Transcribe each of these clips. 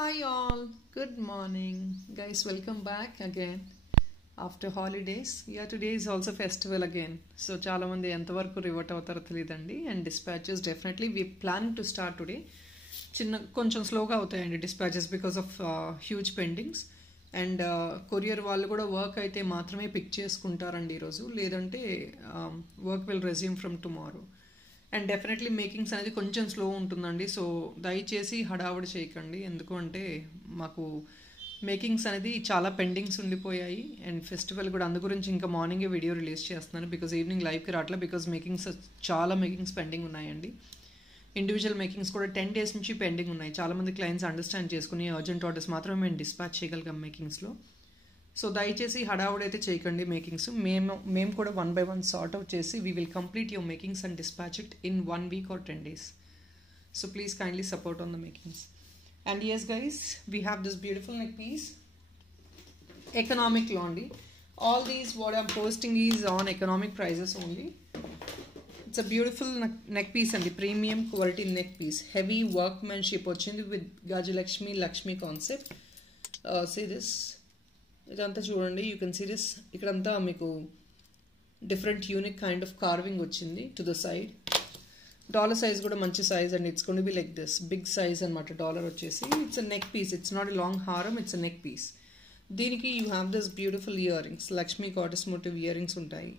Hi all, good morning. Guys, welcome back again after holidays. Yeah, today is also festival again. So చాలా మంది ఎంతవరకు revert అవుతారో తెలియదండి. And dispatches definitely we planning to start today. కొంచెం స్లోగా అవుతాయండి dispatches because of huge pendings. And courier వాళ్ళు కూడా వర్క్ అయితే మాత్రమే పిక్ చేసుకుంటారండి ఈరోజు, లేదంటే work will resume from tomorrow. And definitely makings అనేది కొంచెం స్లో ఉంటుందండి. సో దయచేసి హడావుడి చేయకండి, ఎందుకు అంటే మాకు మేకింగ్స్ అనేది చాలా పెండింగ్స్ ఉండిపోయాయి. అండ్ ఫెస్టివల్ కూడా అందు గురించి ఇంకా మార్నింగే వీడియో రిలీజ్ చేస్తున్నాను, బికాజ్ ఈవినింగ్ లైవ్కి రావట్లేదు, బికాజ్ చాలా మేకింగ్స్ పెండింగ్ ఉన్నాయండి. ఇండివిజువల్ మేకింగ్స్ కూడా 10 days నుంచి పెండింగ్ ఉన్నాయి. చాలామంది క్లయింట్స్ అండర్స్టాండ్ చేసుకుని అర్జెంట్ ఆర్డర్స్ మాత్రమే మేము డిస్పాచ్ చేయగలిగాం మేకింగ్స్లో. సో దయచేసి హడావుడైతే చేయకండి మేకింగ్స్. మేము కూడా 1 by 1 సార్ట్ అవుట్ చేసి we will complete your makings and dispatch it in 1 week or 10 days. So please kindly support on the makings. And yes guys, we have this beautiful neck piece, economic laundry. All these what I'm posting is on economic prices only. It's a beautiful neck piece and the premium quality neck piece, heavy workmanship ochindi with Gajalakshmi concept. See this, ఇదంతా చూడండి, you can see this. ఇక్కడంతా మీకు different unique kind of carving వచ్చింది to the side. Dollar size కూడా మంచి size and it's gonna be like this big size అనమాట. Dollar వచ్చేసి it's a neck piece, it's not a long హారం, it's a neck piece. దీనికి you have this beautiful ear rings, Lakshmi goddess motive ear rings ఉంటాయి.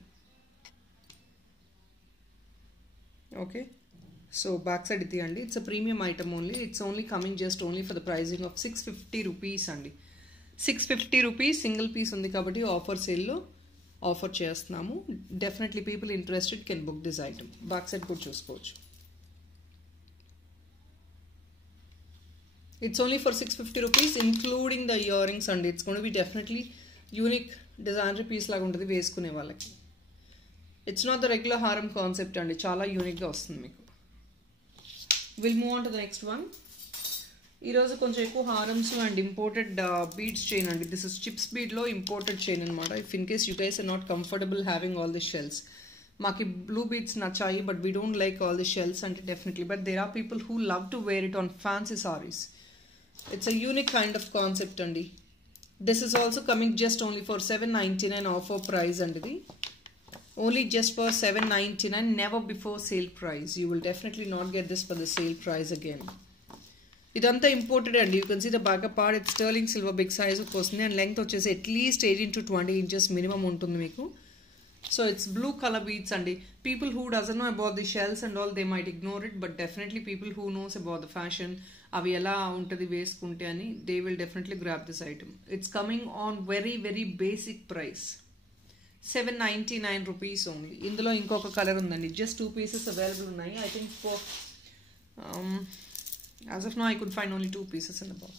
Okay, so back side ఇది అండి. It's a premium item only. It's only coming just only for the pricing of 650 rupees అండి. 650 rupees single piece ఉంది కాబట్టి offer సేల్లో offer చేస్తున్నాము. Definitely people interested can book this item. Back side కూడా చూసుకోవచ్చు. It's only for 650 rupees including the ear rings అండి. It's gonna be definitely unique designer piece లాగా ఉంటుంది వేసుకునే వాళ్ళకి. ఇట్స్ నాట్ ద రెగ్యులర్ హారం కాన్సెప్ట్ అండి, చాలా యూనిక్గా వస్తుంది మీకు. Will move on to the next one. ఈరోజు కొంచెం ఎక్కువ హారమ్స్ అండ్ ఇంపోర్టెడ్ బీడ్స్ చైన్ అండి. దిస్ ఇస్ చిప్స్ బీడ్లో ఇంపోర్టెడ్ చైన్ అనమాట. If in case you guys are not comfortable having all the shells. మాకు బ్లూ బీడ్స్ నచ్చాయి but we don't like all the shells అంటే definitely, but there are people who love to wear it on fancy saris. It's a unique kind of concept అండి. This is also coming just only for 799 offer price అండి. ఇది only just for 799, never before sale price. You will definitely not get this for the sale price again. ఇదంతా imported అండి. You can see the backup part, it sterling silver big size వస్తుంది and length వచ్చేసి at least 18 to 20 inches minimum ఉంటుంది మీకు. So it's blue colour beads అండి. People who doesn't know about the shells and all they might ignore it, but definitely people who knows about the fashion, అవి ఎలా ఉంటుంది వేసుకుంటే అని, they will definitely grab this item. It's coming on very very basic price, 799 rupees only. ఇందులో ఇంకొక colour ఉందండి, just 2 pieces available ఉన్నాయి. I think for as of now I could find only 2 pieces in the box.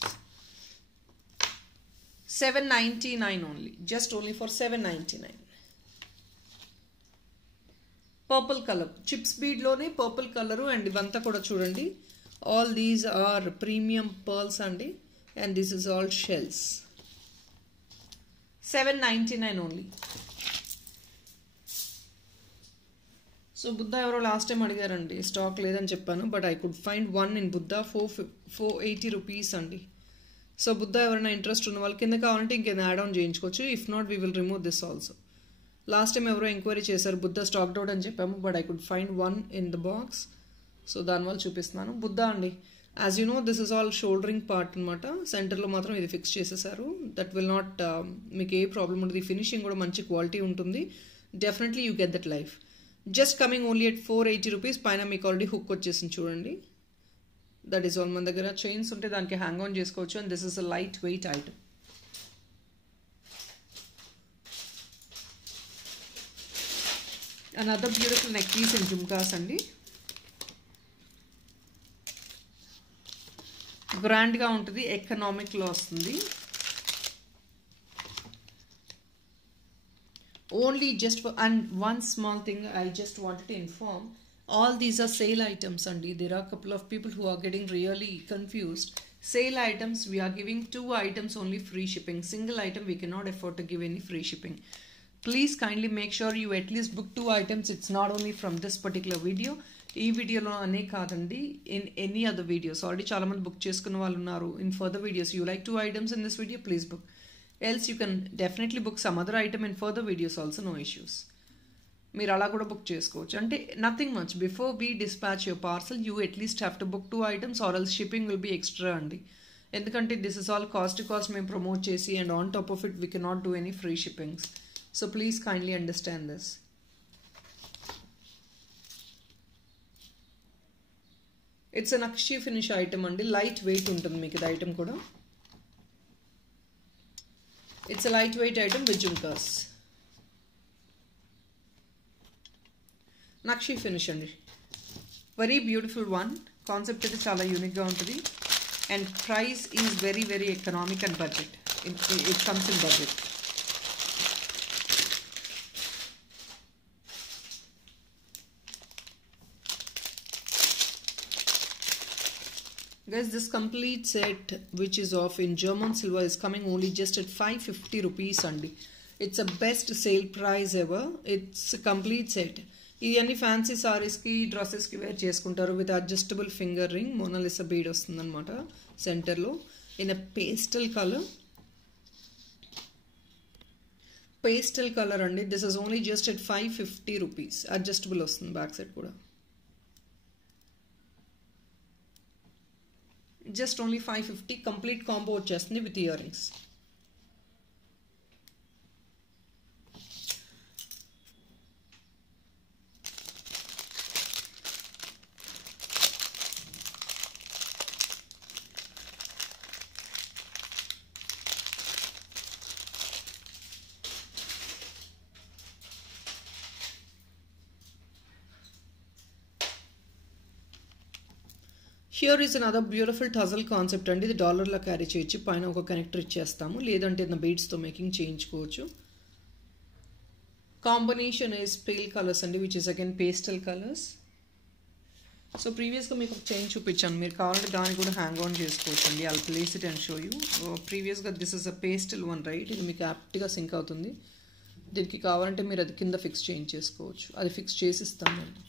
799 only, just only for 799. Purple color, chips bead lone purple color and ivanta kuda chudandi. All these are premium pearls andi and this is all shells. 799 only. So Buddha ఎవరో last time అడిగారండి, stock లేదని చెప్పాను, but I could find one in Buddha 480 rupees అండి. So Buddha ఎవరైనా interest ఉన్న వాళ్ళు కింద కావాలంటే ఇంకేదైనా యాడ్ ఆన్ చేయించుకోవచ్చు. If not we will remove this also. Last time ఎవరో ఎంక్వైరీ చేశారు, బుద్ధ స్టాక్ అవుట్ అని చెప్పాము, but I could find one in the box. So దానివల్ల చూపిస్తున్నాను. బుద్ధ అండి, as you know this is all soldering part అనమాట. సెంటర్లో మాత్రం ఇది ఫిక్స్ చేసేసారు. దట్ విల్ నాట్ మీకు ఏ ప్రాబ్లం ఉండదు. ఫినిషింగ్ కూడా మంచి క్వాలిటీ ఉంటుంది. Definitely you get that life. Just coming only at 480 rupees. పైన మీకు ఆల్రెడీ హుక్ వచ్చేసింది చూడండి. That is all. మన దగ్గర చైన్స్ ఉంటే దానికి హ్యాంగ్ ఆన్ చేసుకోవచ్చు. And this is a light weight item. Another beautiful neck piece and jhumkas అండి. గ్రాండ్గా ఉంటుంది, ఎకనామిక్లో వస్తుంది. Only just for, and one small thing I just wanted to inform, all these are sale items and there are a couple of people who are getting really confused. Sale items, we are giving 2 items only free shipping. Single item we cannot afford to give any free shipping. Please kindly make sure you at least book 2 items. It's not only from this particular video. ఈ వీడియోలో అనే కాదండి, in any other videos already చాలామంది book చేసుకున్న వాళ్ళు ఉన్నారు. In further videos you like 2 items in this video, please book. Else you can definitely book some other item in further videos also, no issues. మీరు అలా కూడా book చేసుకోవచ్చు. అంటే nothing much, before we dispatch your parcel you at least have to book 2 items or else shipping will be extra అండి. ఎందుకంటే this is all cost మేము promote చేసి and on top of it we cannot do any free shippings. So please kindly understand this. It's a nakshi finish item అండి, light weight ఉంటుంది మీకు ఇది item కూడా. It's a light weight item with jhumkas. Nakshi finish అండి, very beautiful one. Concept అయితే చాలా యూనిక్గా ఉంటుంది and price is very very economic and budget. It comes in budget. Guys, this complete set which is of in German silver is coming only just at 550 rupees andi. It's a best sale price ever. It's a complete set. ఇది అన్ని fancy సారీస్కి డ్రెస్సెస్కి wear చేసుకుంటారు with adjustable finger ring. Mona Lisa bead వస్తుంది అనమాట సెంటర్లో in a pastel colour. Pastel colour అండి. This is only just at 550 rupees. Adjustable వస్తుంది బ్యాక్ సైడ్ కూడా. జస్ట్ ఓన్లీ 550 కంప్లీట్ కాంబో వచ్చేస్తుంది with ear rings. Here is another beautiful tassel concept అండి. ఇది డాలర్లో carry చేయొచ్చు, పైన ఒక కనెక్టర్ ఇచ్చేస్తాము, లేదంటే నా బీడ్స్తో మేకింగ్ చేయించుకోవచ్చు. కాంబినేషన్ ఈజ్ పేల్ కలర్స్ అండి, which is again pastel colours. So ప్రీవియస్గా మీకు ఒక చైన్ చూపించాను, మీరు కావాలంటే దాన్ని కూడా హ్యాంగ్ ఆన్ చేసుకోవచ్చు అండి. I'll place it and show you. ప్రీవియస్గా this is a pastel one right. ఇది మీకు యాప్ట్గా సింక్ అవుతుంది. దీనికి కావాలంటే మీరు అది కింద ఫిక్స్ చేయించేసుకోవచ్చు, అది ఫిక్స్ చేసి ఇస్తామండి.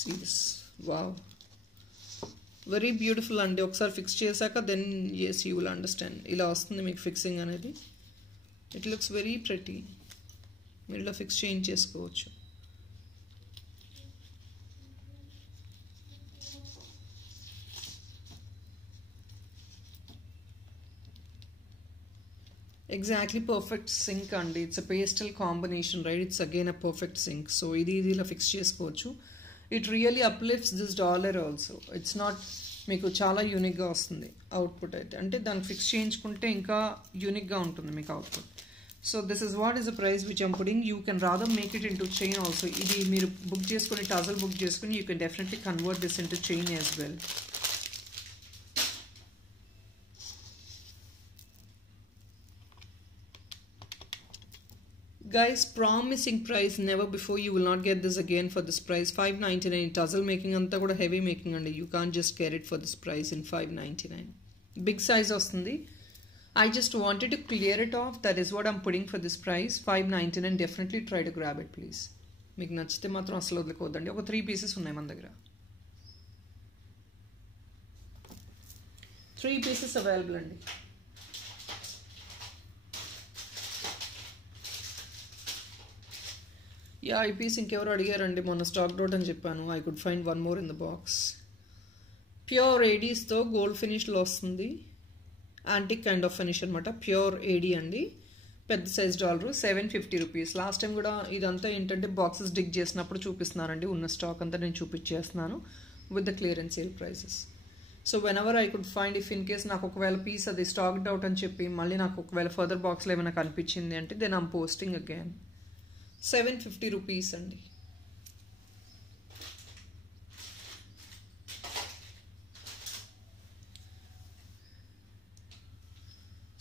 See this, wow, very beautiful అండి. ఒకసారి ఫిక్స్ చేశాక then yes you will understand. ఇలా వస్తుంది మీకు ఫిక్సింగ్ అనేది. It looks very pretty. మీరు ఇలా ఫిక్స్ చేయించేసుకోవచ్చు. ఎగ్జాక్ట్లీ పర్ఫెక్ట్ సింక్ అండి. It's a pastel combination right. It's again a perfect sync. So ఇది ఇలా ఫిక్స్ చేసుకోవచ్చు. It really uplifts this dollar also. It's not, మీకు చాలా యూనిక్గా వస్తుంది అవుట్పుట్ అయితే. అంటే దాన్ని ఫిక్స్ చేయించుకుంటే ఇంకా యూనిక్గా ఉంటుంది మీకు output. So this is what is the price which I'm putting. You can rather make it into chain also. ఇది మీరు బుక్ చేసుకుని టజల్ బుక్ చేసుకుని you can definitely convert this into chain as well. Guys, promising price, never before. You will not get this again for this price. 599. Tussle making anta kuda heavy making andi. You can't just get it for this price in 599. Big size ostundi. I just wanted to clear it off. That is what I'm putting for this price, 599. Definitely try to grab it, please. Meeku nachite matram asalu vadakodandi. Oka 3 pieces unnai man daggara. 3 pieces available andi. Yeah, ఈ piece ఇంకెవరు అడిగారండి, మొన్న stock out అని చెప్పాను. I could find one more in the box. Pure ఏడీస్తో gold ఫినిష్లో వస్తుంది. Antique kind of finish అనమాట. ప్యూర్ ఏడీ అండి, పెద్ద size dollar. 750 rupees. Last time కూడా ఇదంతా ఏంటంటే బాక్సెస్ డిగ్ చేసినప్పుడు చూపిస్తున్నారండి. ఉన్న స్టాక్ అంతా నేను చూపించేస్తున్నాను with the clearance sale prices. So whenever I could find, if in case నాకు ఒకవేళ పీస్ అది స్టాక్డ్ అవుట్ అని చెప్పి మళ్ళీ నాకు ఒకవేళ ఫర్దర్ బాక్స్లో ఏమైనా కనిపించింది అంటే then I'm posting again. 750 rupees అండి.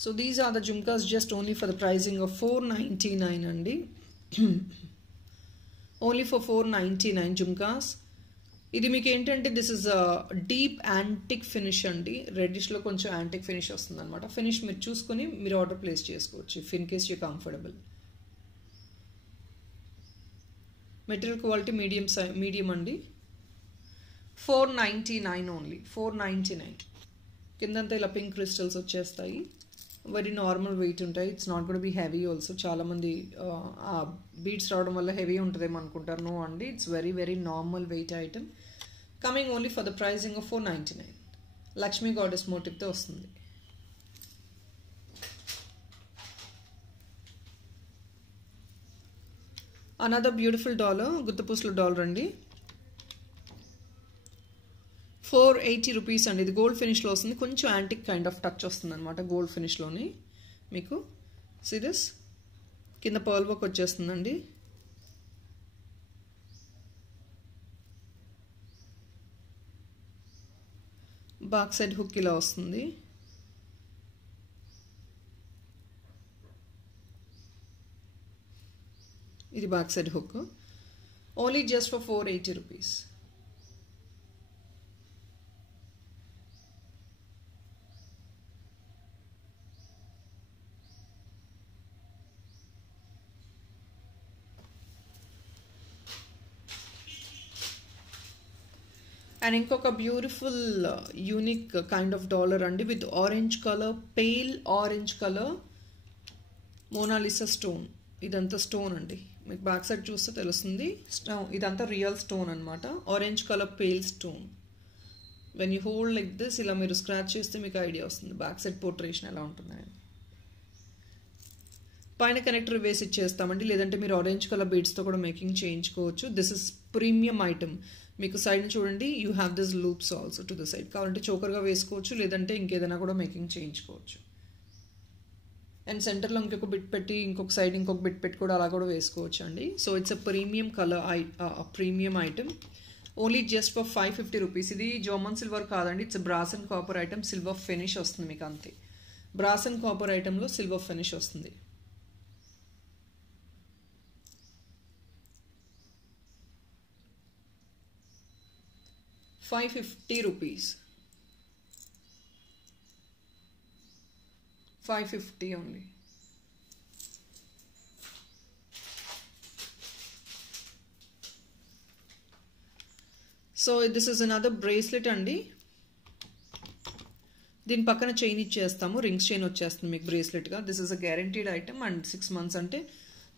So these are the jhumkas just only for the pricing of 499 andi. Only for 499 jhumkas. ఇది మీకు ఏంటంటే this is deep antique finish అండి. రెడ్డిష్లో కొంచెం యాంటిక్ ఫినిష్ వస్తుంది అనమాట. ఫినిష్ మీరు చూసుకొని మీరు ఆర్డర్ ప్లేస్ చేసుకోవచ్చు if in case you comfortable. Material quality medium అండి. 499 ఓన్లీ, 499. కిందంతా ఇలా పింక్ క్రిస్టల్స్ వచ్చేస్తాయి. వెరీ నార్మల్ వెయిట్ ఉంటాయి. It's not got be heavy also. చాలామంది ఆ బీడ్స్ రావడం వల్ల హెవీ ఉంటుందేమో అనుకుంటారు. నో అండి, it's very normal weight item. Coming only for the pricing of 499. Lakshmi goddess మోటివ్తో వస్తుంది. అనదర్ బ్యూటిఫుల్ డాలర్, గుత్తపూసల డాలర్ అండి. 480 రూపీస్ అండి. ఇది గోల్డ్ ఫినిష్లో వస్తుంది. కొంచెం యాంటిక్ కైండ్ ఆఫ్ టచ్ వస్తుంది అనమాట గోల్డ్ ఫినిష్లోని మీకు. సిరీస్ కింద పర్ల్ వర్క్ వచ్చేస్తుందండి. బ్యాక్ సైడ్ హుక్ ఇలా వస్తుంది. ఇది back side hook. Only just for 480 rupees. And ఇంకొక beautiful unique kind of dollar అండి with orange colour, pale orange colour Mona Lisa stone. ఇదంతా స్టోన్ అండి. మీకు బ్యాక్ సైడ్ చూస్తే తెలుస్తుంది. ఇదంతా రియల్ స్టోన్ అనమాట. Orange colour pale stone. When you hold like this, ఇలా మీరు స్క్రాచ్ చేస్తే మీకు ఐడియా వస్తుంది బ్యాక్ సైడ్ పోర్ట్రేషన్ ఎలా ఉంటుందని. పైన కనెక్టర్ వేసి ఇచ్చేస్తామండి. లేదంటే మీరు ఆరెంజ్ కలర్ బీడ్స్తో కూడా మేకింగ్ చేయించుకోవచ్చు. This is premium item. మీకు సైడ్ చూడండి, you have this loops also to the side. కావాలంటే చోకర్గా వేసుకోవచ్చు, లేదంటే ఇంకేదైనా కూడా మేకింగ్ చేయించుకోవచ్చు. అండ్ సెంటర్లో ఇంకొక బిట్ పెట్టి, ఇంకొక సైడ్ ఇంకొక బిట్ పెట్టి కూడా అలా కూడా వేసుకోవచ్చు అండి. So it's a premium colour, premium item. Only just for 550 rupees. ఇది జర్మన్ సిల్వర్ కాదండి, it's brass and copper item. Silver finish వస్తుంది మీకు అంతే. బ్రాస్ అండ్ కాపర్ ఐటంలో సిల్వర్ ఫినిష్ వస్తుంది. ₹550. 550 only. So this is another bracelet అండి. దీని పక్కన చైన్ ఇచ్చేస్తాము. రింగ్స్ చైన్ వచ్చేస్తుంది మీకు బ్రేస్లెట్గా. This is a guaranteed item. And 6 months అంటే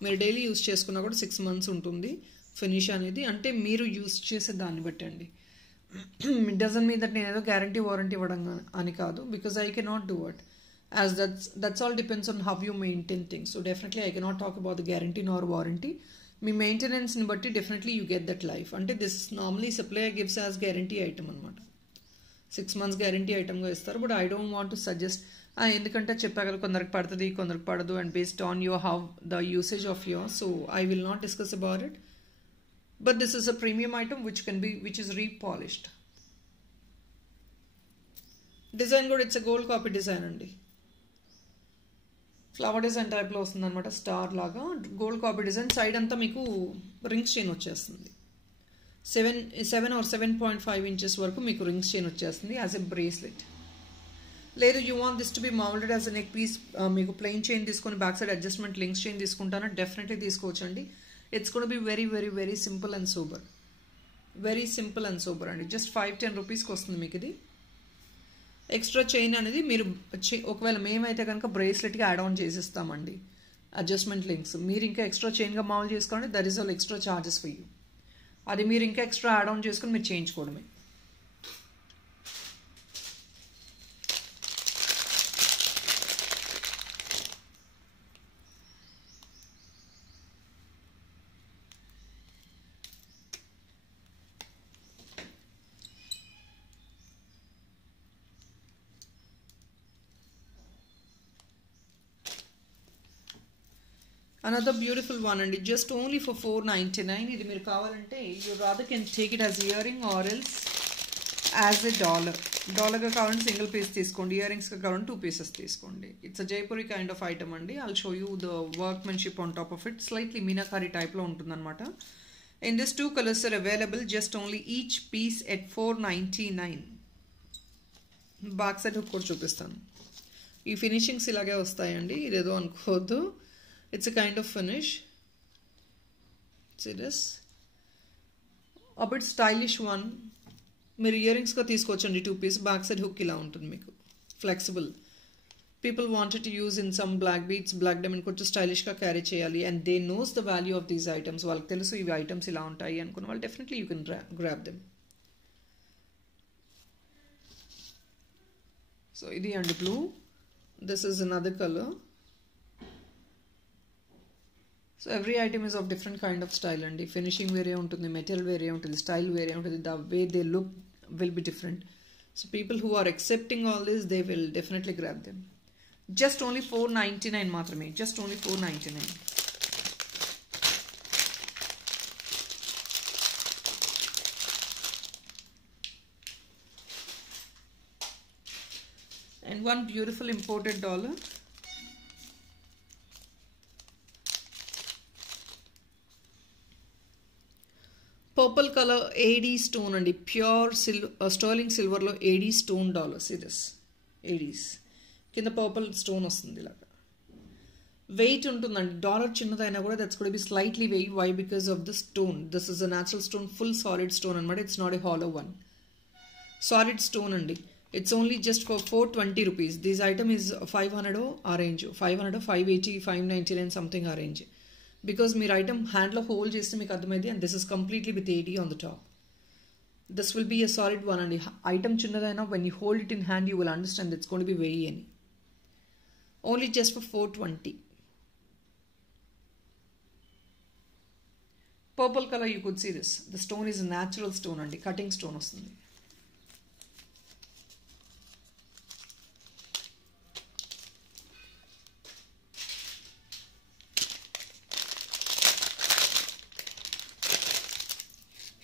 మీరు డైలీ యూస్ చేసుకున్నా కూడా 6 months ఉంటుంది ఫినిష్ అనేది. అంటే మీరు యూస్ చేసే దాన్ని బట్టి అండి. ఇట్ డజంట్ మీన్ దట్ నేను ఏదో గ్యారంటీ వారంటీ ఇవ్వడం అని కాదు. Because I cannot do it. As that's all depends on how you maintain things. So definitely I cannot talk about the guarantee nor warranty. మీ మెయింటెనెన్స్ని బట్టి definitely you get that life. అంటే this normally supplier gives as guarantee item అనమాట. 6 months guarantee ఐటమ్గా ఇస్తారు. But I don't want to suggest. ఎందుకంటే చెప్పగలరు కొందరికి పడుతుంది, కొందరికి పడదు. And based on your how the usage of your. So I will not discuss about it. But this is a premium item which is repolished. Design కూడా it's a gold copy design అండి. Flower design టైప్లో వస్తుంది అనమాట. Star లాగా gold copy design. Side అంతా మీకు rings chain వచ్చేస్తుంది. 7 or 7.5 inches వరకు మీకు రింగ్స్ చైన్ వచ్చేస్తుంది యాజ్ ఎ బ్రేస్లెట్. లేదు you want this to be moulded as a neck piece, మీకు ప్లెయిన్ చైన్ తీసుకొని back side adjustment links chain తీసుకుంటాను, డెఫినెట్లీ తీసుకోవచ్చండి. It's gonna be very simple and super. Very simple and super అండి. Just 5-10 రూపీస్కి వస్తుంది మీకు ఇది. ఎక్స్ట్రా చైన్ అనేది మీరు ఒకవేళ మేమైతే కనుక బ్రేస్లెట్కి యాడ్ ఆన్ చేసిస్తామండి అడ్జస్ట్మెంట్ లింక్స్. మీరు ఇంకా ఎక్స్ట్రా చైన్గా మామూలు చేసుకోండి, that is all extra charges for you. అది మీరు ఇంకా ఎక్స్ట్రా యాడ్ ఆన్ చేసుకొని మీరు చేయించుకోవడమే. Another beautiful one and just only for 499. ఇది మీరు కావాలంటే you rather can take it as earring or else as a dollar. డాలర్గా కావాలంటే సింగిల్ పీస్ తీసుకోండి, ఇయరింగ్స్గా కావాలంటే 2 pieces తీసుకోండి. It's a Jaipuri kind of item అండి. I'll show you the workmanship on top of it. Slightly meenakari టైప్లో ఉంటుందన్నమాట. In this 2 colors are available. Just only each piece at 499. Back side hook కూడా చూపిస్తాను. ఈ finishings ఇలాగే వస్తాయండి, ఇదేదో అనుకోవద్దు. It's a kind of finish. See this? a bit stylish one. మీరు ఇయర్ రింగ్స్గా తీసుకోవచ్చండి. 2 పీస్ బ్యాక్ సైడ్ హుక్ ఇలా ఉంటుంది మీకు, flexible. People wanted to use in some black beads, black diamond కొంచెం స్టైలిష్గా క్యారీ చేయాలి, and they knows the value of these items. వాళ్ళకి తెలుసు ఇవి ఐటమ్స్ ఇలా ఉంటాయి అనుకున్న వాళ్ళు definitely you can grab them. So ఇది అండి blue. This is another colour. So every item is of different kind of style అండి. ఫినిషింగ్ వేరే ఉంటుంది, మెటీరియల్ వేరే ఉంటుంది, స్టైల్ వేరే ఉంటుంది, the way they look will be different. So people who are accepting all this, they will definitely grab them. Just only $4.99 మాత్రమే, just only $4.99. And one beautiful imported dollar. Purple colour AD stone అండి, pure sterling సిల్వర్లో AD stone dollars. ఇదిస్ ADs కింద purple stone వస్తుంది ఇలాగా. Weight ఉంటుందండి, dollar చిన్నదైనా కూడా దట్స్ కూడా be slightly weight. Why? Because of the stone. This is a natural stone, full solid stone అనమాట. It's not a hollow one, solid stone అండి. It's only just for 420 rupees. This item is 500 ఆ range, 500, 580, 599 something ఆ range. Because మీరు item హ్యాండ్లో hold చేస్తే మీకు అర్థమైంది. And this is completely with 80 on the top. This will be a solid one అండి. Item చిన్నదైనా when you hold it in hand you will understand it's going to be very అని. Only just for 420. Purple colour you could see this. The stone is natural stone అండి, cutting stone వస్తుంది.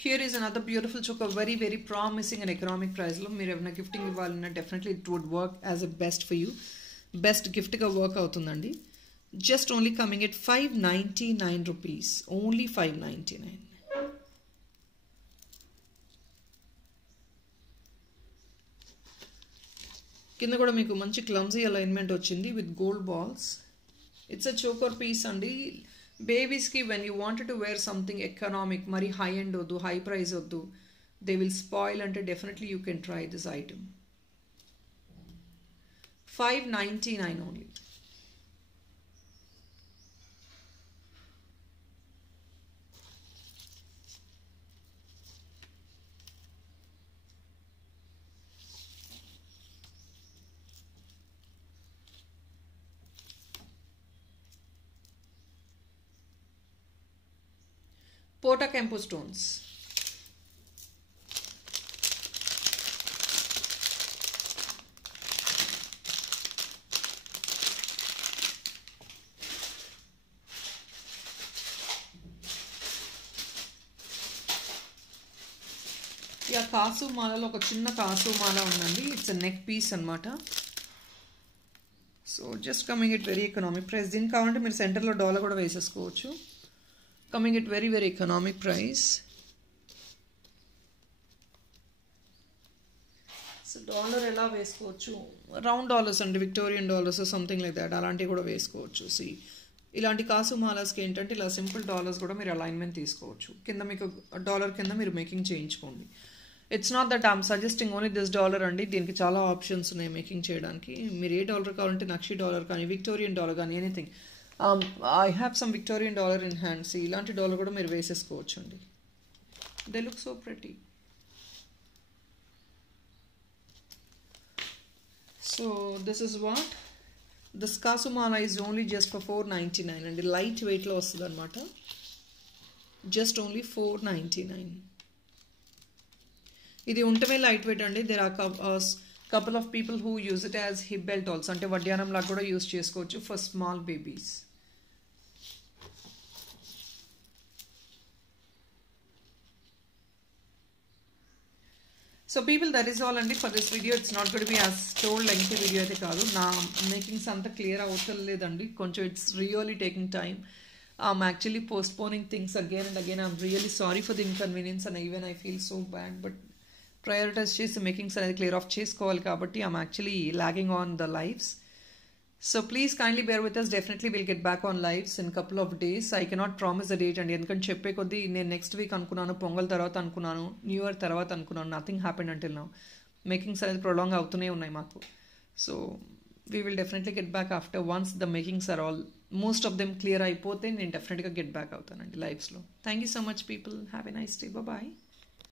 Here is another beautiful choker, very very promising and economic price lo. Meer evna gifting ivalina definitely it would work as a best for you. Best gift ga work avutundandi. Just only coming at 599 rupees. Only 599. కింద కూడా మీకు మంచి clumsy alignment వచ్చింది with gold balls. It's a choker piece అండి. బేబీస్కి when you wanted to wear something economic, మరి high end వద్దు, high price వద్దు, దే విల్ స్పాయిల్ అంటే definitely you can try this item. 599 only. Porta Campo stones. యా కాసు మాలలో ఒక చిన్న కాసు మాల ఉందండి. ఇట్స్ నెక్ పీస్ అనమాట. So just coming it very economic price. దీనికి కావాలంటే మీరు సెంటర్లో డాలర్ కూడా వేసేసుకోవచ్చు. Coming at very very economic price. So dollar ఎలా వేసుకోవచ్చు? రౌండ్ డాలర్స్ అండి, Victorian dollars something like that, అలాంటివి కూడా వేసుకోవచ్చు. సి ఇలాంటి కాసు మాలాస్కి ఏంటంటే ఇలా సింపుల్ డాలర్స్ కూడా మీరు అలైన్మెంట్ తీసుకోవచ్చు. కింద మీకు డాలర్ కింద మీరు మేకింగ్ చేయించుకోండి. It's not that I'm suggesting only this dollar అండి. దీనికి చాలా ఆప్షన్స్ ఉన్నాయి మేకింగ్ చేయడానికి. మీరు ఏ డాలర్ కావాలంటే నక్షి డాలర్ కానీ, విక్టోరియన్ డాలర్ కానీ, anything. I have some Victorian dollar in hand. See, ఇలాంటి డాలర్ కూడా మీరు వేసేసుకోవచ్చు అండి. They look so pretty. So this is what this Kasumala is only just for 499 and light weight లో వస్తుంది అనమాట. Just only 499. ఇది ఉంటమే లైట్ వెయిట్ అండి. There are couple of people who use it as hip belt also. అంటే వడ్యానం లాగా కూడా use చేసుకోవచ్చు for small babies. So people, that is all అండి for this video. It's not going to be as told lengthy video అయితే కాదు. నా makings అంతా clear అవుతలేదండి కొంచెం. It's really taking time. I'm actually postponing things again and again. I'm really sorry for the inconvenience and even I feel so bad. But prioritise చేసి makings అనేది clear of చేసుకోవాలి కాబట్టి I'm actually logging on the lives. So please kindly bear with us. Definitely will get back on lives in couple of days. I cannot promise the date అండి, ఎందుకంటే చెప్పే కొద్దీ నేను next week అనుకున్నాను, పొంగల్ తర్వాత అనుకున్నాను, న్యూ ఇయర్ తర్వాత అనుకున్నాను. Nothing happened until now. Makings అనేది ప్రొలాంగ్ అవుతూనే ఉన్నాయి మాకు. So we will definitely get back after once the makings are all most of them clear అయిపోతే నేను డెఫినెట్గా గెట్ బ్యాక్ అవుతానండి లైవ్స్లో. Thank you so much people. Have a nice day. Bye.